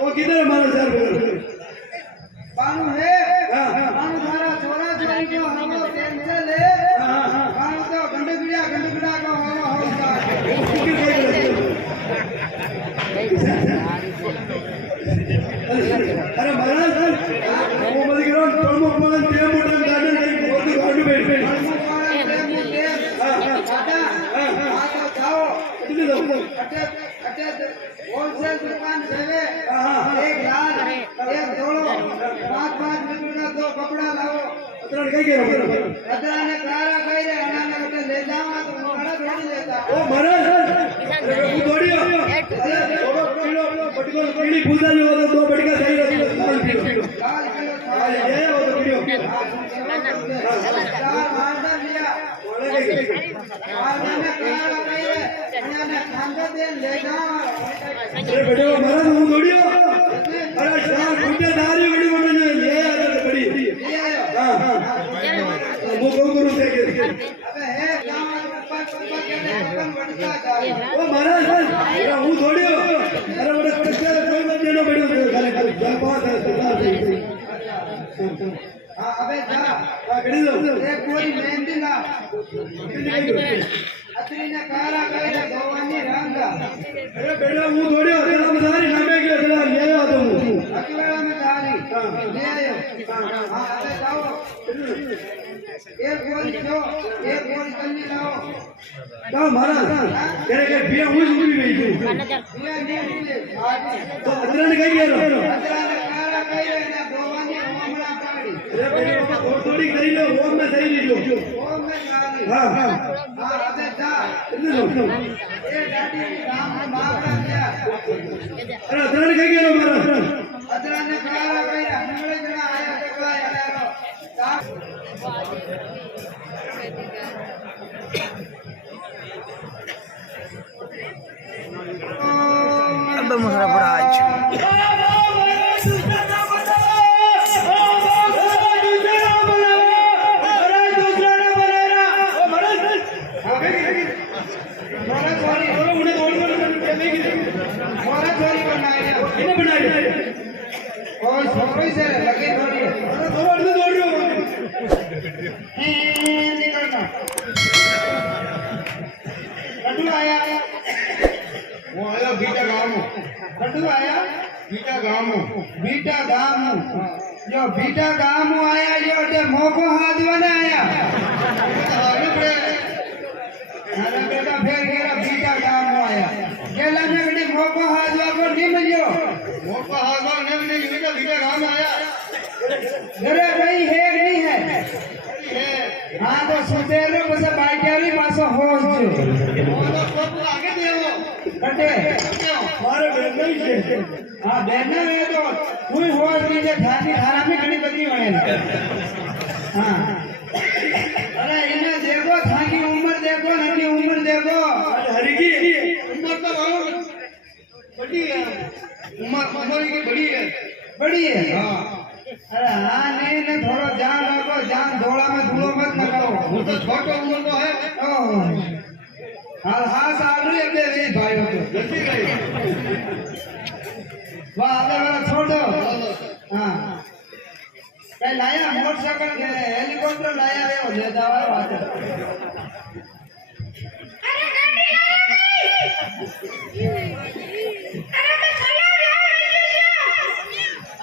वो किधर मारो सर बानू है बानू मारा छोरा छोरी को हमको टेंशन है बानू तो गंडगुड़िया को होता अरे महाराज वो मत करो तुम मन ते मोटा गार्डन नहीं बहुत गार्डन बैठ जाओ होलसेल दुकान से एक लाल एक जोड़ो 5-5 मीटर का 2 कपड़ा लाओ अतरा कई के अतरा ने कारा कई रे अना ने ले जावा तो मोड़ा थोड़ी लेता ओ महाराज वो दौड़ियो किलो पटको पीड़ी पूजा जो तो 2 बटका सही रहती है लाल किलो ये वो तो वीडियो चार मांडा लिया आने ने कारा कई रे अना ने खांगा दे ले जावा अरे बेटे महाराज वो दौड़ियो अरे शाम कुत्ते दारी बड़ी बड़ी ये आदत बड़ी हां हां वो करू से के अबे है जावा ऊपर के ने अपन बढ़ता जाए ओ महाराज अरे वो दौड़ियो अरे बड़े कुत्ते कोई मत देनो बेड़ो खाली जल पास है सरदार हां अबे जा कड़ी दो एक पूरी मेहंदी ला अतरी ने कारा कई रे भगवानी रंगा अरे बेटा वो दौड़ियो तेरा मसारी नामे के चला ले आ तुम अकेला में थारी ले आयो हां अबे जाओ एक गोली दो एक गोली कन्नी लाओ का महाराज तेरे के बिया हुई उड़ी गई थी बिया नहीं मिले तो अतरा ने कही गेलो अतरा ने कारा कई रे ने भगवानी हमला पाड़ी अरे बेटा थोड़ी करी लो वो मैं सही लीजो ओ में थारी हां हां हां अबे जा ए डाडी काम मावड़ा क्या अरे अतरा ने कही गेलो महाराज अतरा ने कारा कई रे हमले जणा आया देखला यारो अब महाराज बीटा गाम जो बीटा गाम आया जो ते मोको हाथ बने आया अरे बेटा फिर गेरा बीटा गाम आया गेला ने बड़ी मोको हाथ वाको निम जो मोको हाथ वाको निम ने बीटा गाम आया अरे भाई है नहीं है हां तो सुतेर बस बाइकारी पासो होश जो वो तो सब आगे देवो कटे मारे बेन नहीं है हां बेन है तो कोई होश नहीं है थानी धारा में घणी बदली होए हां अरे इन्हें देखो थाकी उम्र देखो नन्ही उम्र देखो हरी की उम्र तो बड़ी है उम्र की बड़ी है हां अरे हाँ नहीं ने थोड़ा ध्यान रखो जान थोड़ा में धूलो मत लगाओ वो तो छोटा उम्र तो है हाँ हाँ सालू अपने वे भाई हो तो जल्दी गई वाह अबे वाला छोड़ दो हाँ क्या लाया मोटरसाइकिल के हेलीकॉप्टर लाया वे ले जावा बात अरे गाड़ी लाया नहीं अरे मैं चला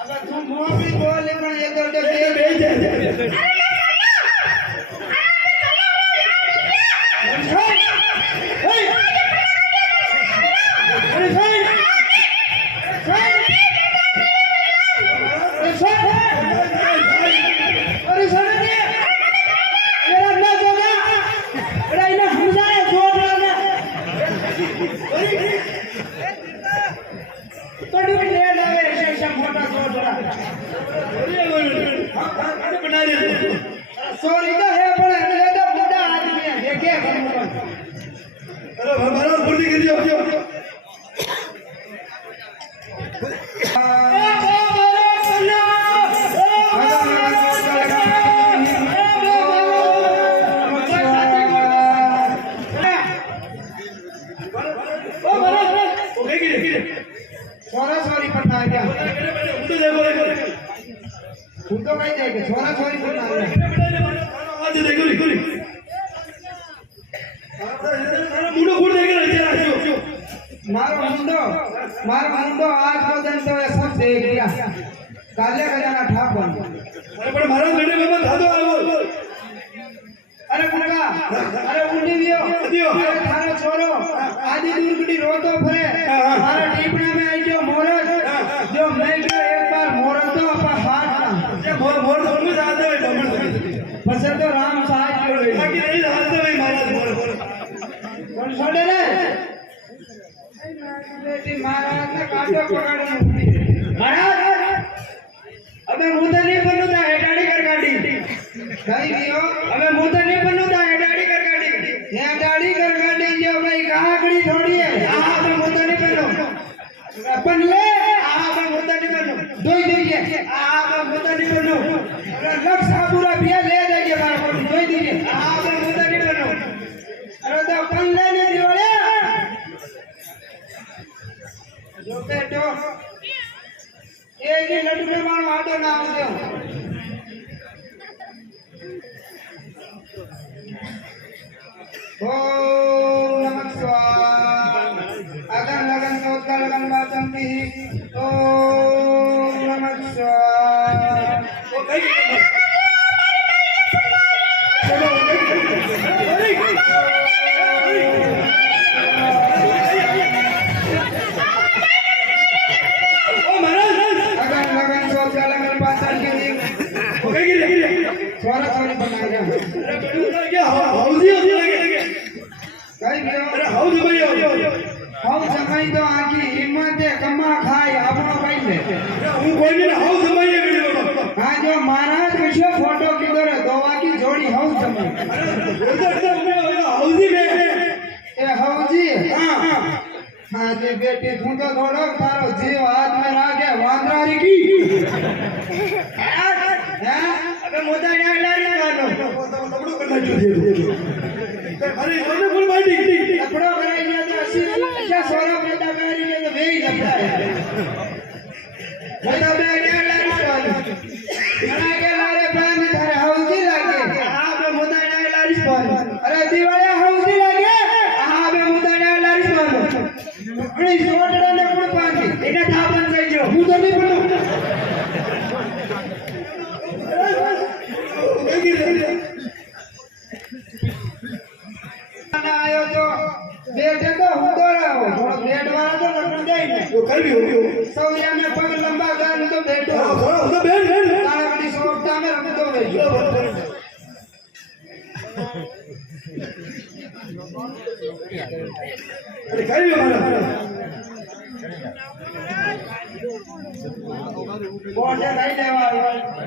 अब तुम मुंह भी बोल लेकिन ये तो बेच अरे मैं चला सॉरी तो है पर ये तो बुढ़ा आदमी है देखे अरे हमारा फुर्ती कर दियो सरस छोरी पन्ना गया હું તો દેખો દેખો હું તો કઈ દે કે छोरा छोरी पन्ना गया આજે દેખો દેખો મુંડો ફૂટ દેખે રહે રાખ્યો मारो मुंडो आज बदन तो ये सब देख लिया काले गजाना ठापन અરે પણ મારા બેટે બાબા થાતો આવ્યો अरे मुर्गा अरे उठी दियो अरे थारो छोरो आदि दूरगटी रोतो फरे मारा टीपना में आई जो मोरत जो मैं गयो एक बार मोरत तो अपा हाथ ना એ મોર મોર તો ઉનમે જાતે હોય બમણ पसर तो राम साहब क्यों रही બાકી નહીં જાતે હોય મારા મોર कौन छोड़े रे बेटी महाराज ने काटो पकड़ने महाराज अबे मुझे नहीं बनूता है डाड़ी कर गाड़ी कहीं दियो अबे मुझे नहीं बनूता है डाड़ी कर गाड़ी ये डाड़ी कर गाड़ी जो भाई कहाँ खड़ी थोड़ी है हाँ मैं मुझे नहीं बनू अपन ले हाँ मैं मुझे नहीं बनू दो ही दीजिए हाँ मैं मुझे नहीं बनू अरे लक्ष्य पूरा पिया ले देंगे बार बार दो ही दीजिए हाँ मैं मुझे नहीं बनू अरे तो अपन लेने दिवाले जो बेटो एक ही लड्डू में मानो आटो नाम दो ओम नमः शिवाय अगन लगन सोता लगन बातम की ओम नमः शिवाय ઓ કઈ ઓ મહારાજ अगन लगन सोता लगन बातम की ઓ કઈ ગઈ छोरा छोरी बनाया અરે બેટું કે હાઉજી હોતી લાગે कई गयो અરે હાઉજ ભાઈ हम समय तो आकी हिम्मत है कमा खाए आपनो कई ले હું કોઈને હાઉસ સમયે ગયો हाँ जो महाराज विश्व फोटो किधर है दो की जोड़ी हाउस समय હાઉજી મે ए हाउजी હા હા हाँ जे बेटी तू तो थोड़ो तारो जीव हाथ में राखे वांदरारी की हैं अबे मोटा ने लारी मानो કપડું કરના જોઈએ અરે કોને ફૂલ બાટી कपड़ो कराई ने तो अस्सी क्या सोना पैदा करी ने तो वेही लगता है मोटा ने लारी मानो बना के लारे पान थारे हाउजी लागे हां बे मोटा ने लारी मानो अरे दिवाळे हाउजी लागे हां बे मोटा ने लारी मानो अरे सोडड़ा ने कोण पानी एने थापन થઈ ગયો હું તો નહીં પડું आयो तो बेटे तो हुतो रहो थोड़ा बेट वाला तो लकड़ दे ने કરવી હોવી सौरिया में पग लंबा गाल तो बेटो થોડા હું તો બેન तारे वाली सोपता में रखतो रहियो અરે કરવી મારા कोटे नहीं लेवा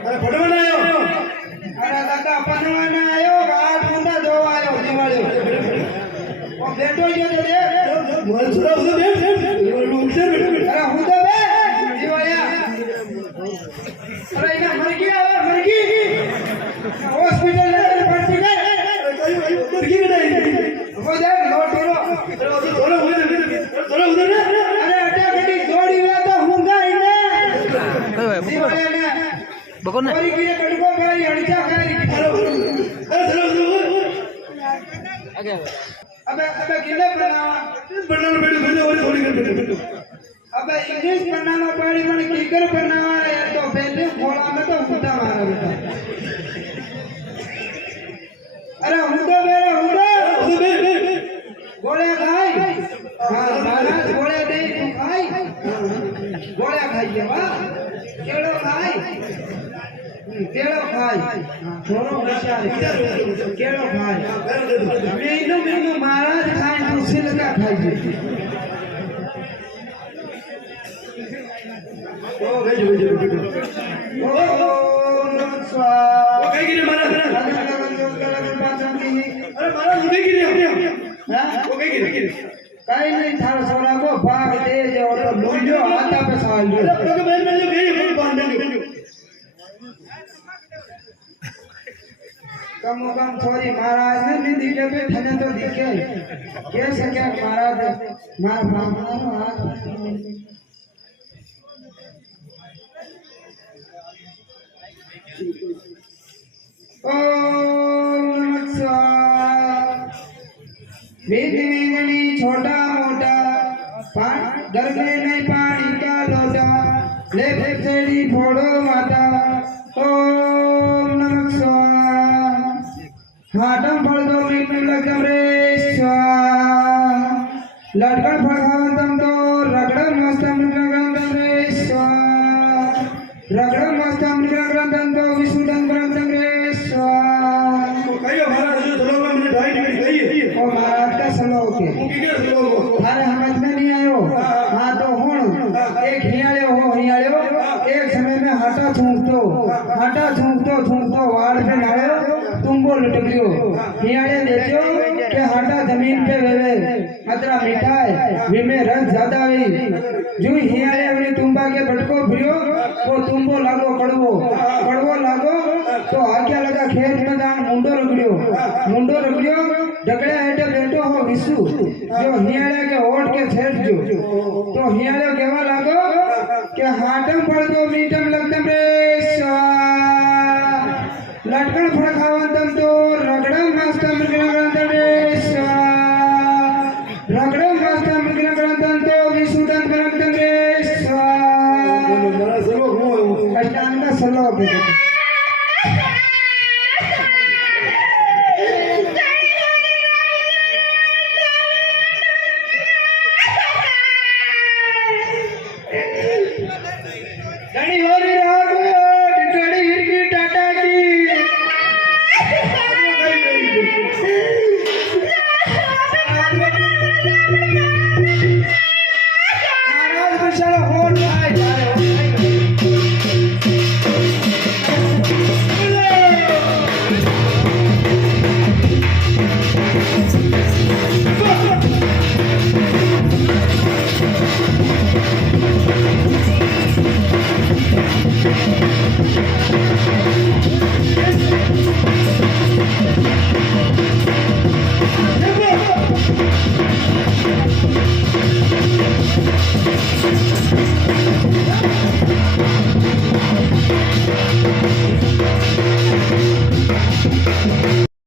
અરે ફટવાના આવ્યો अरे दादा पनवाना आयो हाथ मुंडा दो आयो दिवाली ओ बेटो जो दे મનસુરા હું તો બેન ઉઠશે બેટા अरे हुतो बे दिवालिया अरे इना मर गया हॉस्पिटल ले भर्ती कर ઉપર કી બેટા वो देख लोट रो થોડા ઉધર ને अरे अड्डा गड्डी जोड़ी में तो हुंगा इने કયો ભાઈ दिवालिया ने બકો ને कोरी की कड़को भाई अड़चा करी આગે अबे किले बनावा બનાનો બેટો બેટો થોડી કર બેટો अबे इंग्लिश बनाना पड़ी मन कीकर बनावा है तो पहले खोला में तो हुंडा मारा बेटा अरे हुंडा मेरा हुंडा હું તો બેન गोले खाई हां महाराज गोले दे तू खाई गोले खाइए वाह केड़ो खाई छोरो होशियार केड़ो खाई मीनू महाराज खाई तू सिलका खाई ઓ બેજો બેજો ओ नमः ઓ स्वाहा કઈ ગઈ મારા लगन लगन जो लगन पाचन की અરે મારા હું કઈ ગઈ हां ઓ કઈ ગઈ कई नहीं थारा सोना को भाग दे जो तो लूंजो हाथा पे सवाल जो અરે પ્રગ બેન બેજો ગઈ ફોન બાંધ બેજો कम थोड़ी महाराज ने नहीं दिखे पे थने तो दिखे कैसे क्या महाराज मारा ब्राह्मण हाथ ओम नमः शिवाय। वेद वेदनी छोटा मोटा घर में नहीं पानी का लोटा ले फेरी फोड़ो माता। ओम नमः शिवाय। हाटम फल दो मृत्यु लगम रे स्वाहा। लटकन फल खावंतम तो रगड़म मस्तम ग्रंथम रे स्वाहा। रगड़म मस्तम ग्रंथम तो विष्णुदम ग्रंथम रे स्वाहा। કયો મારા હજુ સલોમાં મને 2.5 મિનિટ થઈ ओ महाराज का श्लोक है। હું કીધે સલોકો थारे समझ में नहीं आयो। हाँ तो हुण एक हियाड़े हो हियाड़े एक समय में हाटा छूंकतो वाड़ पे नाड़ो तुम्बो लटक गयो। हियाड़े देखो के हाटा जमीन पे वेवे अतरा मिठाई विमे रस ज्यादा हुई। जो हियाड़े अपनी तुम्बा के बटको भरियो वो तुम्बो लागो कड़वो लागो तो आज्ञा लगा खेत में जान मुंडो रगड़ियो ढकड़े हेठे बैठो हो विसु जो हियाड़े के होठ के छेड़ जो तो हियाड़े केवा लागो के हाटम पड़ दो मीटम लगतम रे स्वाहा। लटकन फड़ खावंतम तो रगड़म मस्तम ग्रंथम रे स्वाहा। रगड़म मस्तम ग्रंथम तो विसुदम ग्रंथम रे स्वाहा। મારા સલોક હું अष्टांग का श्लोक है। धनी होरी राम